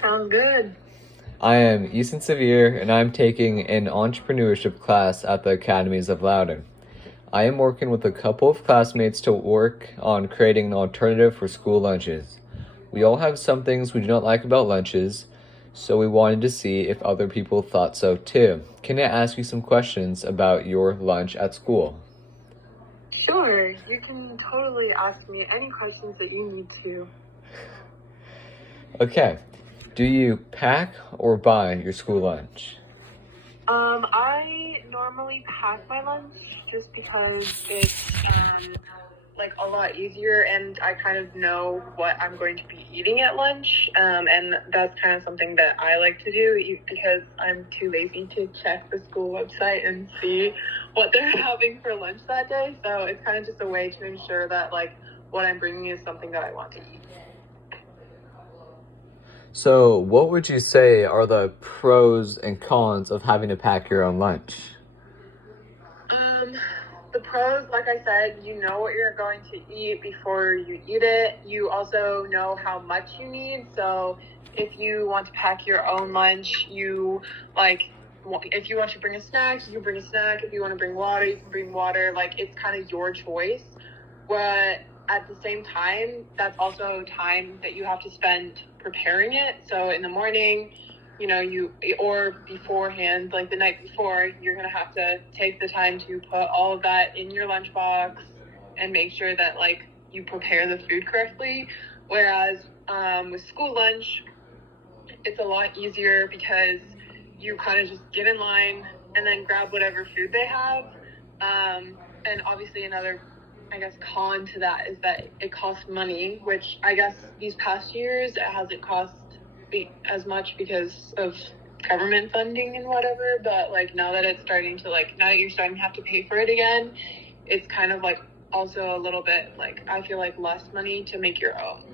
Sounds good. I am Eason Sevier, and I'm taking an entrepreneurship class at the Academies of Loudoun. I am working with a couple of classmates to work on creating an alternative for school lunches. We all have some things we do not like about lunches, so we wanted to see if other people thought so too. Can I ask you some questions about your lunch at school? Sure, you can totally ask me any questions that you need to. Okay. Do you pack or buy your school lunch? I normally pack my lunch just because it's like a lot easier and I kind of know what I'm going to be eating at lunch. And that's kind of something that I like to do because I'm too lazy to check the school website and see what they're having for lunch that day. So it's kind of just a way to ensure that like what I'm bringing is something that I want to eat. So, what would you say are the pros and cons of having to pack your own lunch? The pros, like I said, you know what you're going to eat before you eat it. You also know how much you need. So if you want to pack your own lunch, if you want to bring a snack, you can bring a snack. If you want to bring water, you can bring water. Like, it's kind of your choice. But at the same time, that's also time that you have to spend preparing it. So in the morning, or beforehand, like the night before, you're going to have to take the time to put all of that in your lunchbox and make sure that like you prepare the food correctly. Whereas with school lunch, it's a lot easier because you kind of just get in line and then grab whatever food they have. And obviously another, I guess, con to that is that it costs money, which I guess these past years it hasn't cost as much because of government funding and whatever, but like now that you're starting to have to pay for it again, it's kind of like also a little bit like I feel like less money to make your own.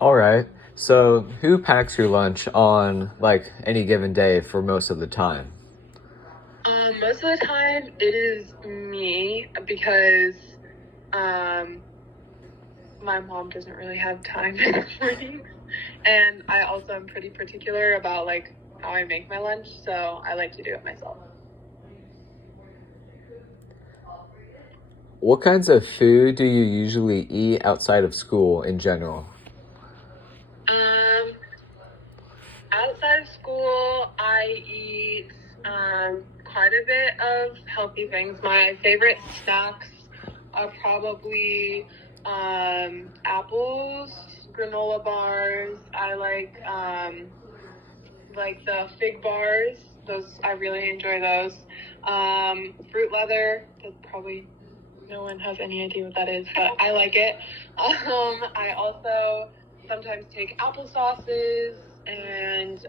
All right. So, who packs your lunch on like any given day for most of the time? Most of the time it is me because my mom doesn't really have time in the mornings, and I also am pretty particular about like how I make my lunch, so I like to do it myself. What kinds of food do you usually eat outside of school in general? Outside of school, I eat quite a bit of healthy things. My favorite snacks are probably apples, granola bars. I like the fig bars. Those I really enjoy those. Fruit leather. That's probably no one has any idea what that is, but I like it. I also sometimes take applesauces, and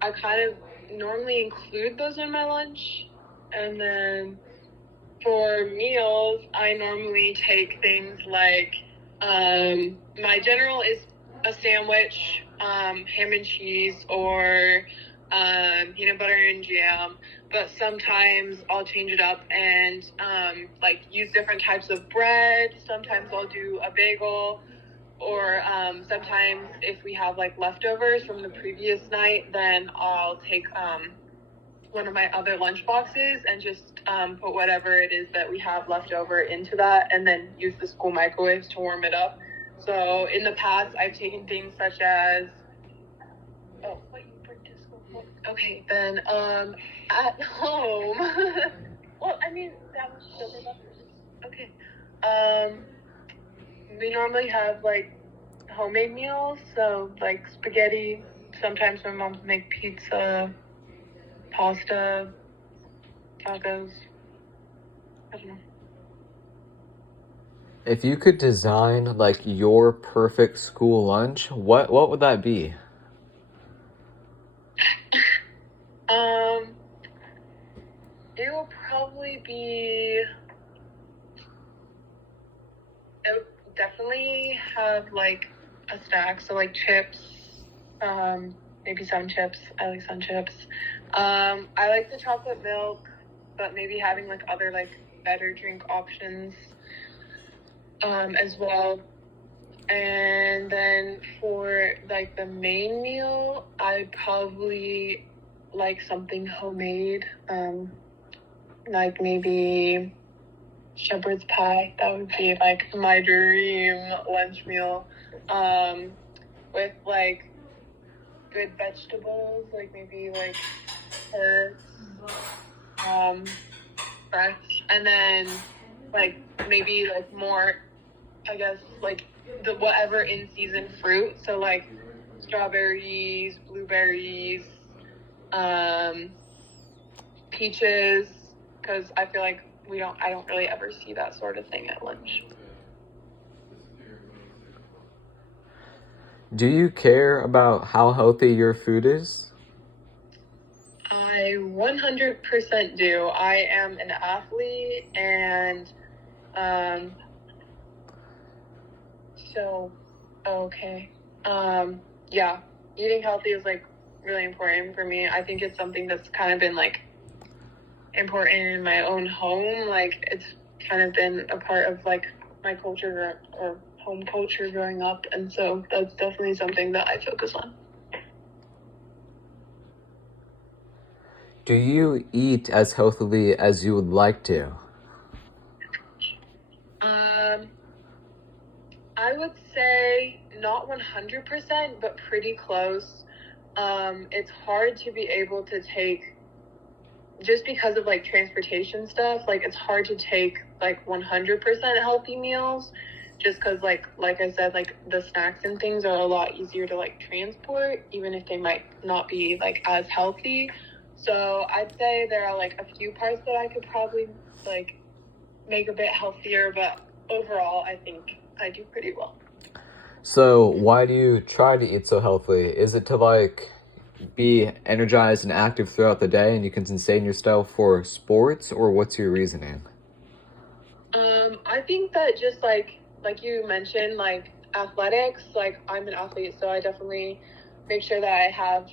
I kind of normally include those in my lunch. And then for meals, I normally take things like my general is a sandwich, ham and cheese, or peanut butter and jam. But sometimes I'll change it up and like use different types of bread. Sometimes I'll do a bagel, or sometimes if we have like leftovers from the previous night, then I'll take one of my other lunch boxes and just put whatever it is that we have left over into that, and then use the school microwaves to warm it up. So in the past, I've taken things such as, oh, what you bring to school? Okay, then at home, well, I mean, that was those are leftovers. Okay. We normally have like homemade meals, so like spaghetti. Sometimes my mom will make pizza, pasta, tacos. I don't know. If you could design like your perfect school lunch, what would that be? It will probably be. It would definitely have like a snack, so like chips, maybe some chips. I like some chips. I like the chocolate milk, but maybe having like other like better drink options as well. And then for like the main meal, I'd probably like something homemade, like maybe shepherd's pie. That would be like my dream lunch meal, with like good vegetables, like maybe like carrots, fresh, and then like maybe like more, I guess, like the whatever in season fruit. So like strawberries, blueberries, peaches, because I feel like I don't really ever see that sort of thing at lunch. Do you care about how healthy your food is? I 100% do. I am an athlete, and so okay. Yeah, eating healthy is like really important for me. I think it's something that's kind of been like important in my own home. Like it's kind of been a part of like my culture or home culture growing up, and so that's definitely something that I focus on. Do you eat as healthily as you would like to? I would say not 100%, but pretty close. It's hard to be able to take, just because of like transportation stuff, like it's hard to take like 100% healthy meals, just because like I said, like the snacks and things are a lot easier to like transport, even if they might not be like as healthy. So I'd say there are like a few parts that I could probably like make a bit healthier, but overall I think I do pretty well. So why do you try to eat so healthy? Is it to like be energized and active throughout the day and you can sustain yourself for sports, or what's your reasoning? I think that just like you mentioned, like athletics, like I'm an athlete, so I definitely make sure that I have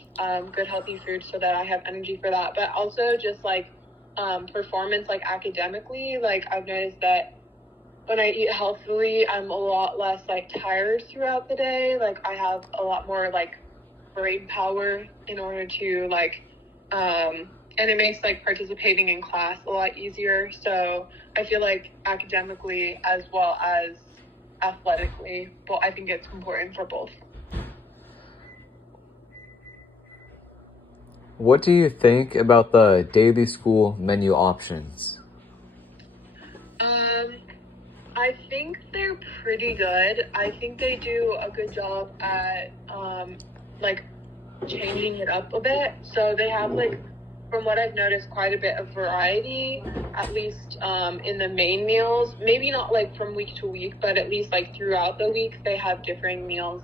good healthy food so that I have energy for that. But also just like performance, like academically, like I've noticed that when I eat healthily, I'm a lot less like tired throughout the day. Like I have a lot more like brain power in order to like, and it makes like participating in class a lot easier. So I feel like academically as well as athletically, but I think it's important for both. What do you think about the daily school menu options? I think they're pretty good. I think they do a good job at like changing it up a bit. So they have like, from what I've noticed, quite a bit of variety, at least in the main meals. Maybe not like from week to week, but at least like throughout the week they have differing meals.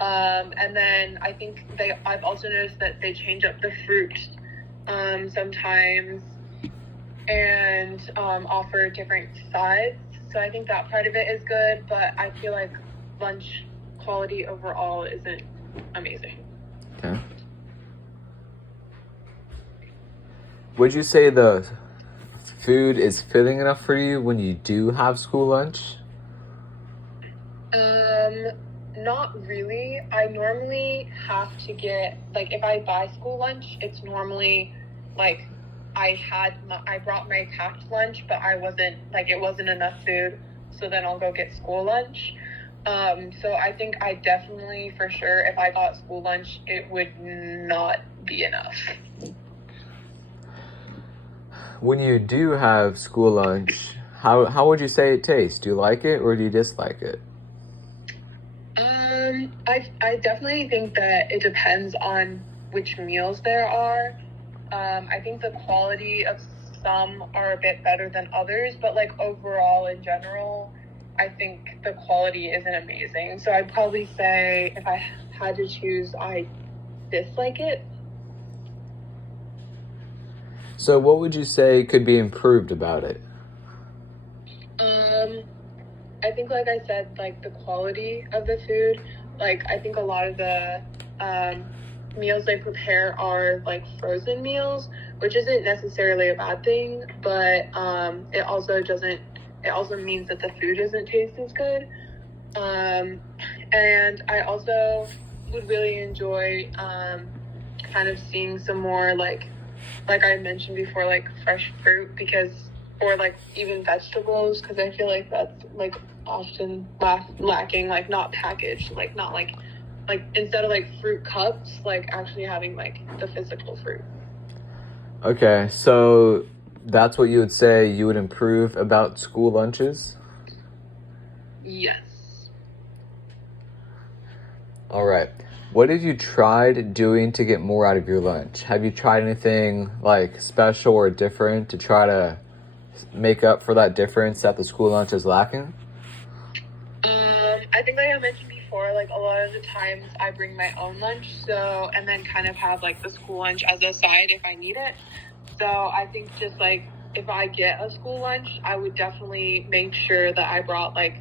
And then I think I've also noticed that they change up the fruit sometimes, and offer different sides. So I think that part of it is good, but I feel like lunch quality overall isn't amazing. Okay. Would you say the food is filling enough for you when you do have school lunch? Not really. I normally have to get, like, if I buy school lunch, it's normally like I brought my packed lunch, but it wasn't enough food, so then I'll go get school lunch. So I think I definitely, for sure, if I got school lunch, it would not be enough. When you do have school lunch, how would you say it tastes? Do you like it or do you dislike it? I definitely think that it depends on which meals there are. I think the quality of some are a bit better than others, but like overall in general, I think the quality isn't amazing. So I'd probably say if I had to choose, I dislike it. So what would you say could be improved about it? I think, like I said, like the quality of the food, like I think a lot of the meals they prepare are like frozen meals, which isn't necessarily a bad thing, but it also means that the food doesn't taste as good. Um, and I also would really enjoy kind of seeing some more like I mentioned before, like fresh fruit because or like even vegetables because I feel like that's like often lacking, like not packaged, like not like instead of like fruit cups, like actually having like the physical fruit. Okay, so that's what you would say you would improve about school lunches? Yes. All right. What have you tried doing to get more out of your lunch? Have you tried anything like special or different to try to make up for that difference that the school lunch is lacking? I think like I mentioned before, like a lot of the times I bring my own lunch, so and then kind of have like the school lunch as a side if I need it. So I think just like if I get a school lunch, I would definitely make sure that I brought like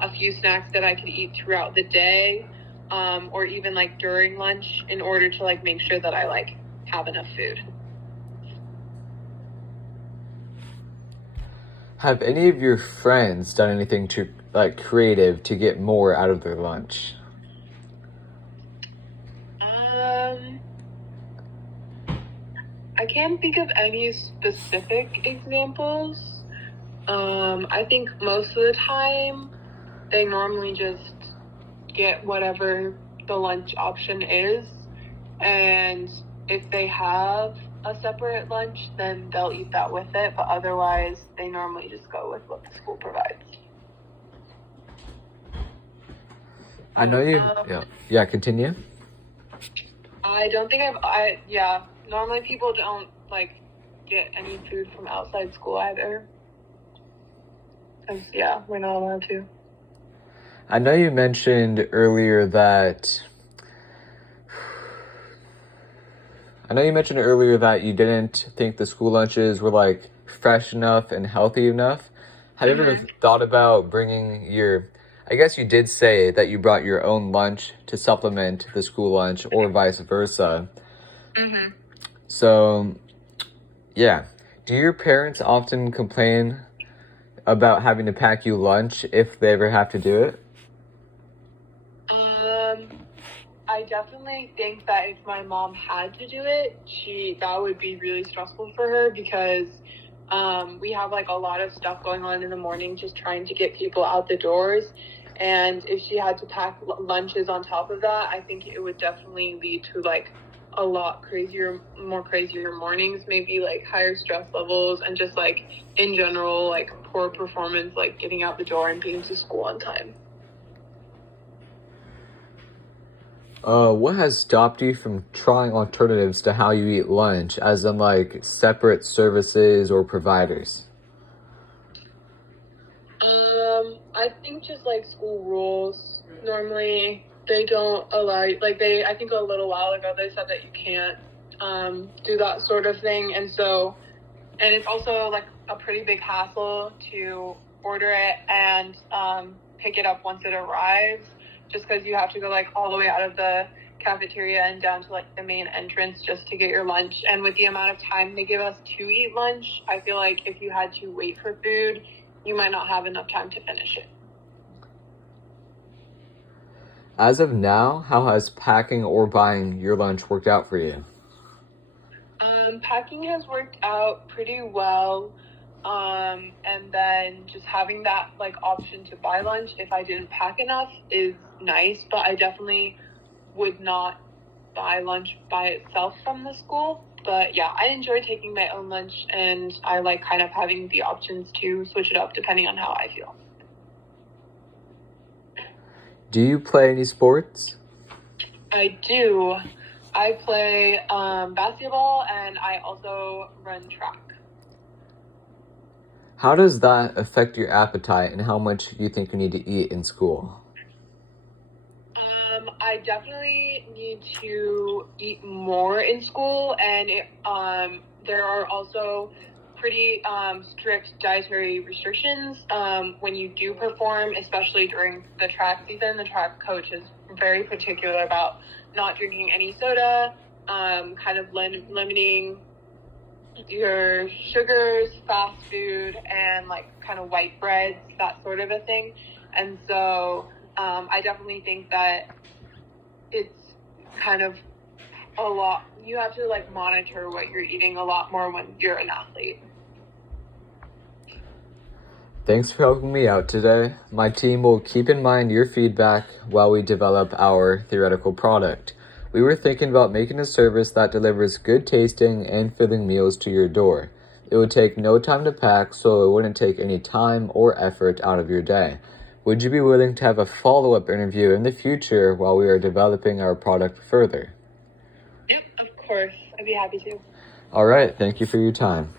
a few snacks that I could eat throughout the day, or even like during lunch in order to like make sure that I like have enough food. Have any of your friends done anything to like creative to get more out of their lunch? Um, I can't think of any specific examples. I think most of the time they normally just get whatever the lunch option is. And if they have a separate lunch, then they'll eat that with it. But otherwise, they normally just go with what the school provides. I know you. Yeah, continue. I don't think normally people don't like get any food from outside school either. Because, we're not allowed to. I know you mentioned earlier that you didn't think the school lunches were like fresh enough and healthy enough. Have you ever thought about bringing your, I guess you did say that you brought your own lunch to supplement the school lunch or vice versa. Mm-hmm. So, yeah. Do your parents often complain about having to pack you lunch if they ever have to do it? I definitely think that if my mom had to do it, that would be really stressful for her because we have like a lot of stuff going on in the morning just trying to get people out the doors. And if she had to pack lunches on top of that, I think it would definitely lead to like a lot more crazier mornings, maybe like higher stress levels and just like in general, like poor performance, like getting out the door and being to school on time. What has stopped you from trying alternatives to how you eat lunch, as in like separate services or providers? I think just like school rules. Normally they don't allow you, I think a little while ago they said that you can't do that sort of thing. And it's also like a pretty big hassle to order it and pick it up once it arrives, just because you have to go like all the way out of the cafeteria and down to like the main entrance just to get your lunch. And with the amount of time they give us to eat lunch, I feel like if you had to wait for food, you might not have enough time to finish it. As of now, how has packing or buying your lunch worked out for you? Packing has worked out pretty well. And then just having that like option to buy lunch if I didn't pack enough is nice, but I definitely would not buy lunch by itself from the school. But yeah, I enjoy taking my own lunch and I like kind of having the options to switch it up depending on how I feel. Do you play any sports? I do. I play basketball and I also run track. How does that affect your appetite and how much you think you need to eat in school? I definitely need to eat more in school, and there are also pretty strict dietary restrictions when you do perform, especially during the track season. The track coach is very particular about not drinking any soda, kind of limiting your sugars, fast food, and like kind of white breads, that sort of a thing. And so I definitely think that it's kind of a lot. You have to like monitor what you're eating a lot more when you're an athlete. Thanks for helping me out today. My team will keep in mind your feedback while we develop our theoretical product. We were thinking about making a service that delivers good tasting and filling meals to your door. It would take no time to pack, so it wouldn't take any time or effort out of your day. Would you be willing to have a follow-up interview in the future while we are developing our product further? Yep, of course. I'd be happy to. All right, thank you for your time.